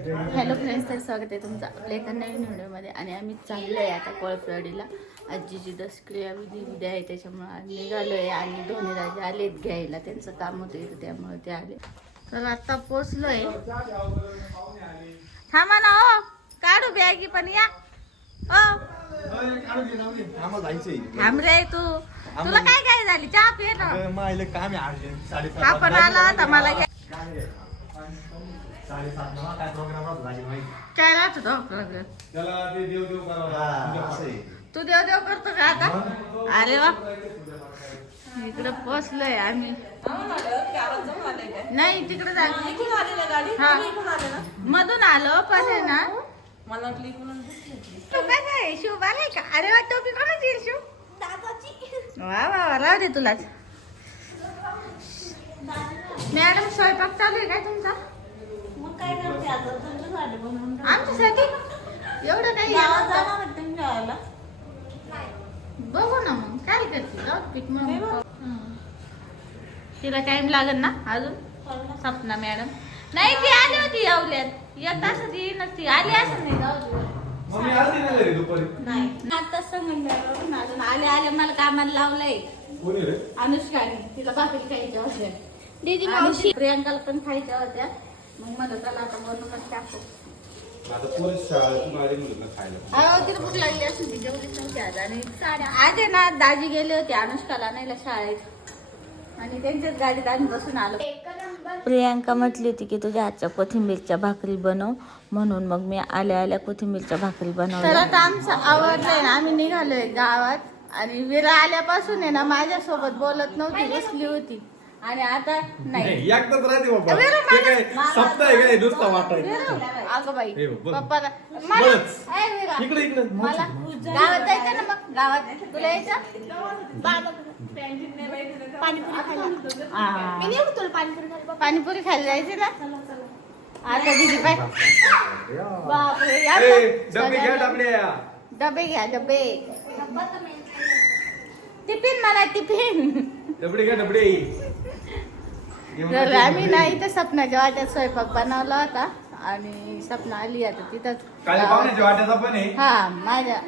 Hello friends तर स्वागत आहे तुमचं आपल्या एका नवीन व्हिडिओमध्ये. आणि आम्ही चाललो आहे आता कोळपवाडीला आजीची दसक्रिया विधी उद्या आहे त्याच्यामुळे आज निघालो आहे आणि दोन्ही राजे आलेत घ्यायला. त्यांचं काम होतं इथं त्यामुळे ते आले. तर आता पोचलो आहे थांबा ना हो काढू बॅगी पण या. हो. थांब रे तू. तुला काय काय झाली? चहा पिये ना. आपण आला होता मला साडेसात नवा काय प्रोग्राम राहतो माझी माहिती? काय राहत होता program? त्याला ते देव देव हा, असं आहे. तू देव देव करतो का आता? अरे वा. इकडे पोचलोय आम्ही. नाही तिकडे हा मधून आलो पण आहे ना तू काय काय शिव आलाय का? अरे वा टोपी कोणाची आहे, शिव वा वा वा राहू दे तुलाच. मॅडम स्वयंपाक चालू आहे काय तुमचा? आमच्यासाठी? एवढं काही बघू ना मग काय करते? जाऊ पीठ. हं. तिला टाइम लागेल ना अजून? सपना मॅडम. नाही ती आली होती येवल्यात एक तासात येईन ती आली असं नाही जाऊ दे. मम्मी आली ना घरी दुपारी. नाही. आता अजून आले आले मला कामाला लावलंय. कोणी रे? अनुष्काने तिला भाकरी खायच्या होत्या. दीदी मावशी. प्रियांकाला पण खायच्या होत्या. मग मला त्याला आता बनवूनच टाकू. आता पोलीस शाळेतून आली मुलं खायला अहो, तिला भूक लागली असेल ती जेवलीच नव्हती आज. आणि साड्या आज आहे ना दाजी गेले होते अनुष्काला नाही शाळेत. आणि त्यांच्याच गाडीत आम्ही बसून आलो. प्रियांका म्हटली होती की तुझ्या हातच्या कोथिंबीरच्या भाकरी बनव. म्हणून मग मी आल्या आल्या कोथिंबीरच्या भाकरी तर बनवल्या आता आमचं आवडलंय ना आम्ही निघालोय गावात. आणि विरा आल्यापासून आहे ना माझ्यासोबत बोलत नव्हती बसली होती. आणि आता नाही. एकदाच राहते बाबा. वेरू, ते काय सप्ताह आहे काय? नुसता वाटायचं अगं बाई हे बघ, बघ. पप्पाला मला इकडे इकडे. मला गावात जायचं ना मग? गावात तुला यायचं? बाबा पाणीपुरी खायला जायचे ना? आता दिदी पाय. बापरे या ए, बघ, डबे घ्या सगळ्यांना- डबे घ्या डबे. टिफिन मला टिफिन. डबडे घ्या डबडे तर आम्ही डबडे. ना इथं सपनाच्या वाट्यात स्वयंपाक बनवला होता आणि सपना आली आता तिथंच. काल पाहुण्याच्या वाट्याचा पण आहे. हा माझ्या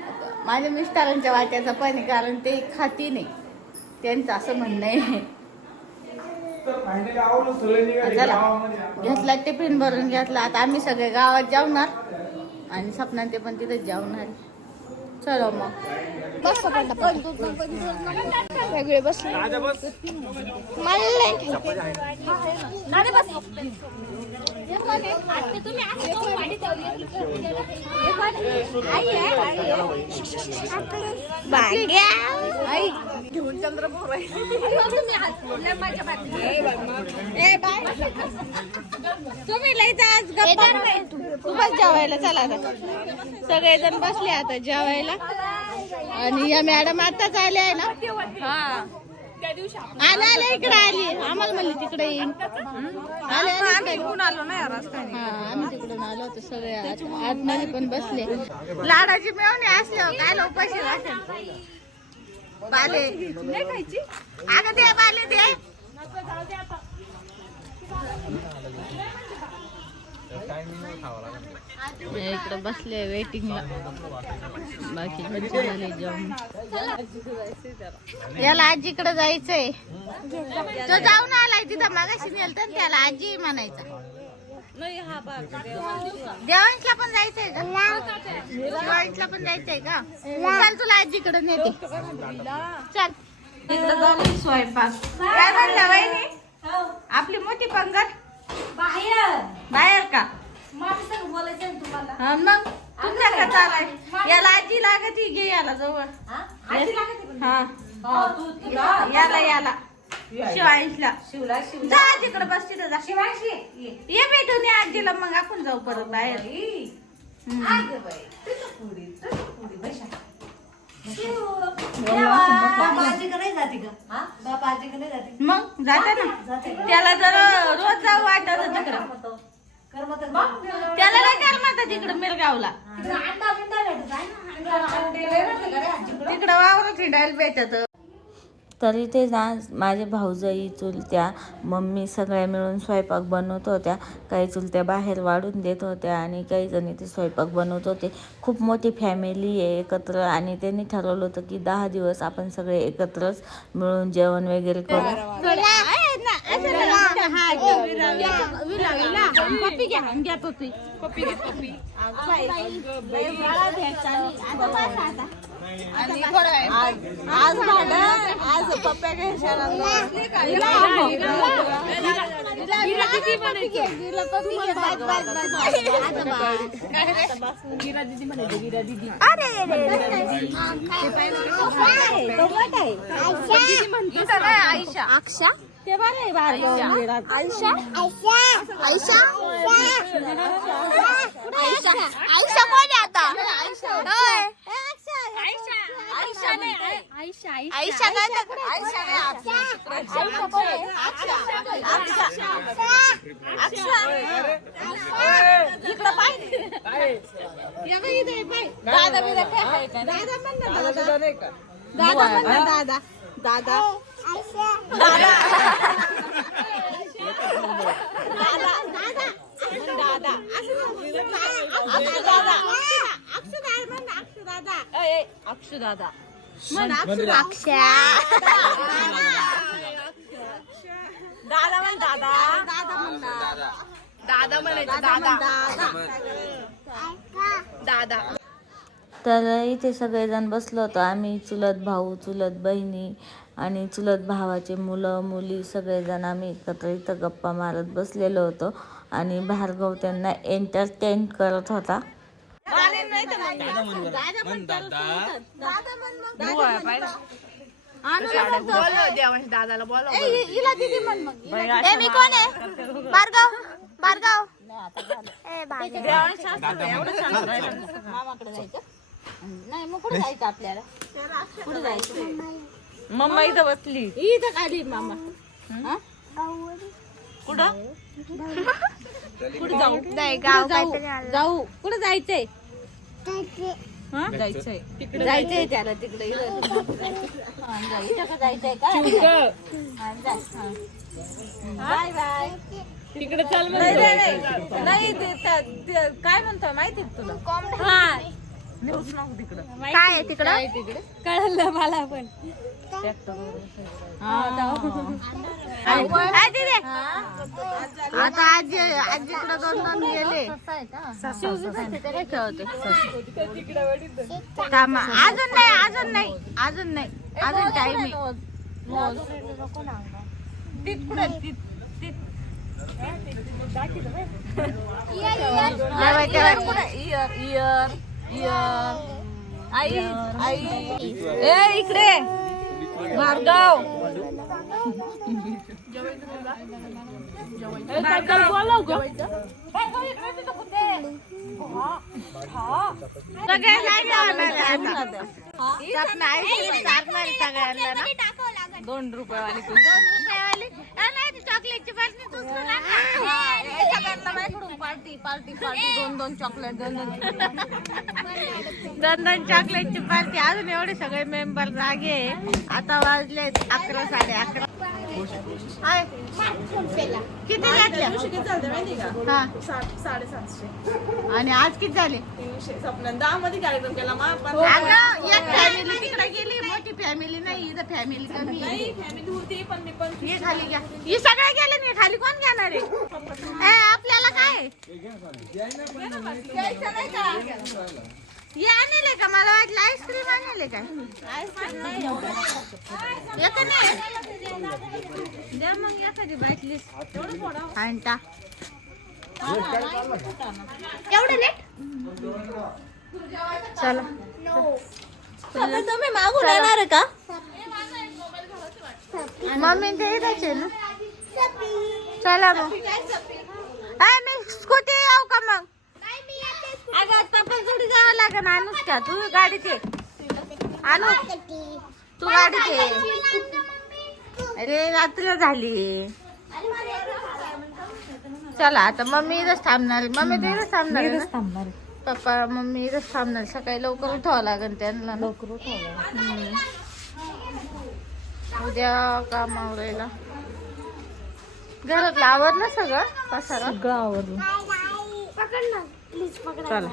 माझ्या मिस्टरांच्या वाट्याचा पण आहे कारण ते खाती नाही. त्यांचं असं म्हणणं आहे. तर फायनली आवडलं सगळे निघाले चला. गावामध्ये. घेतला टिफिन भरून घेतला. आता आम्ही सगळे गावात जेवणार. आणि सपना ते पण तिथेच जेवणार. चलो मग. वेगळे बसले. राजा बस. घेऊन चंद्रपूर तुम्ही लई आज गप्पा जेवायला चला आता. सगळेजण बसले आता जेवायला. आणि या मॅडम आताच आल्या आहे ना? हा. आले आले इकडे आली. आम्हाला म्हणली तिकडे येईन आले. हा आम्ही तिकडून आलो होतो सगळे आत- आतमध्ये पण बसले. लाडाची मिळवणी असल्यावर काय उपाशी राहते? बाले. अगं ते बाले ते इकडे बसले वेटिंगला बाकी झाले जेवण. याला आजीकडे जायचंय. तो जाऊन आलाय तिथं मागाशी नेल तर त्याला आजी म्हणायचा. देवांशला पण जायचंय का? देवांशला पण जायचंय का? चल तुला आजीकडे नेते. चल. स्वयंपाक. काय म्हणलं आपली मोठी पंगत? बाहेर. बाहेर का? हा मग? चालाय याला आजी लागत घे याला जवळ? हा? हा? हो, याला याला. शिवांशला शिवला शिवला. जा आजीकडे बस तिथं जा. शिवाशी ये. भेटून ये आजीला मग आपण जाऊ परत बाहेर. मग जाते ना? त्याला जर रोज जाऊ वाटत तिकडं करमतं. करमतं का? त्याला नाही करमत तिकडं मिरगावला तिकडं अंडा बिंडा भेटत आहे ना? अंडा- अंडे लय भेटले का रे आजीकडं? तिकडं वावरच हिंडायला भेटत. तर इथे ना माझे भाऊजाई चुलत्या मम्मी सगळ्या मिळून स्वयंपाक बनवत होत्या. काही चुलत्या बाहेर वाढून देत होत्या आणि काही जण इथे स्वयंपाक बनवत होते. खूप मोठी फॅमिली आहे एकत्र आणि त्यांनी ठरवलं होतं की दहा दिवस आपण सगळे एकत्रच मिळून जेवण वगैरे करू. पप्पी घ्या घ्या पप्पी पप्पी घे पप्पी आज भाडं आज पप्प्या आयशा अक्षा ते बरं आहे आयशा आयशा आयशा आयशा आयशा कोण आहे आता होय. आयशा नाही आयशा आयशा काय तर- आयशा नाही अक्षा. आयशा कोण आहे? अक्षा. अक्षा. अक्षा. इकडं पाय. या बाई इथे पाय. दादा बिदा फेकाय का? दादा म्हण ना दादा. दादा म्हण ना दादा दादा दादा दादा दादा अक्षा दादा म्हण दादा दादा दादा म्हणायचं दादा दादा तर इथे सगळेजण बसलो होतो. आम्ही चुलत भाऊ चुलत बहिणी आणि चुलत भावाचे मुलं मुली सगळेजण आम्ही एकत्र इथं गप्पा मारत बसलेलो होतो आणि भार्गव त्यांना एंटरटेन करत होता दादाला बोलव मी कोण आहे भार्गव भार्गव. मामाकडे जायचं नाही मग कुठे जायचं आपल्याला कुठे जायचं मम्मा इथं बसली. इथं खाली मामा. हा? कुठं? कुठे जाऊ? नाही गाव जाऊ जाऊ. कुठं जायचंय? हा? जायचंय. जायचंय त्याला तिकडे इथं हा, जा. इथं का जायचंय का? हा, जा. हा. Bye bye. तिकडे चल नाही नाही, नाही. नाही ते- त्या- ते- काय म्हणतो माहिती तुला? हा. नेऊच नको तिकडं. काय आहे तिकडं? तिकडे? कळलं मला पण. आता आजी आजीकडे दोन दोन गेले. खेळते. अजून नाही अजून नाही अजून नाही. अजून टाइम आहे. तिकडे इयर इयर इयर. आई आई. ए इकडे. भार्गव. दोन रुपये दोन रुपयावाली? अ, नाही ती चॉकलेटची बाटली तूच तू नका. हे सगळ्यांना माझ्याकडून पार्टी पार्टी दोन दोन चॉकलेट दोन दोन दोन दोन चॉकलेटची पार्टी. अजून एवढे सगळे मेंबर जागे. आता वाजले अकरा साडे अकरा. हाय. किती घातल्या हा. साडेसातशे. आणि आज किती झाले? तीनशे स्वप्न दहा मध्ये कार्यक्रम केला मग आपण अगं एक फॅमिली तिकडे गेली मोठी फॅमिली नाही इथं फॅमिली कमी आहे. फॅमिली होती पण मी पण हे खाली घ्या. हे सगळे गेले नाही खाली कोण घेणार आहे? ए, आपल्याला काय? घ्यायचं नाही का? हे आणले का? मला वाटलं आईस्क्रीम आणले काय? येतं नाही. द्या मग एखादी बाटली आणता. एवढं लेट चला. तुम्ही मागून येणार का? मम्मी इथंच आहे ना? चला मग. अय, मी स्कूटी येऊ का मग? अगं पप्पा थोडी जावं लागेल आणूच का? तू गाडीत ये. आणू. तू गाडीत ये. अरे रात्र झाली. चला आता मम्मी इथंच थांबणार मम्मी तर इथंच थांबणार आहे ना? पप्पा मम्मी इथंच थांबणार. सकाळी लवकर उठावं लागेल त्यांना लवकर उठावं उद्या काम आवरायला घरातलं आवरलं सगळं? पसारा? सगळं आवडलं चला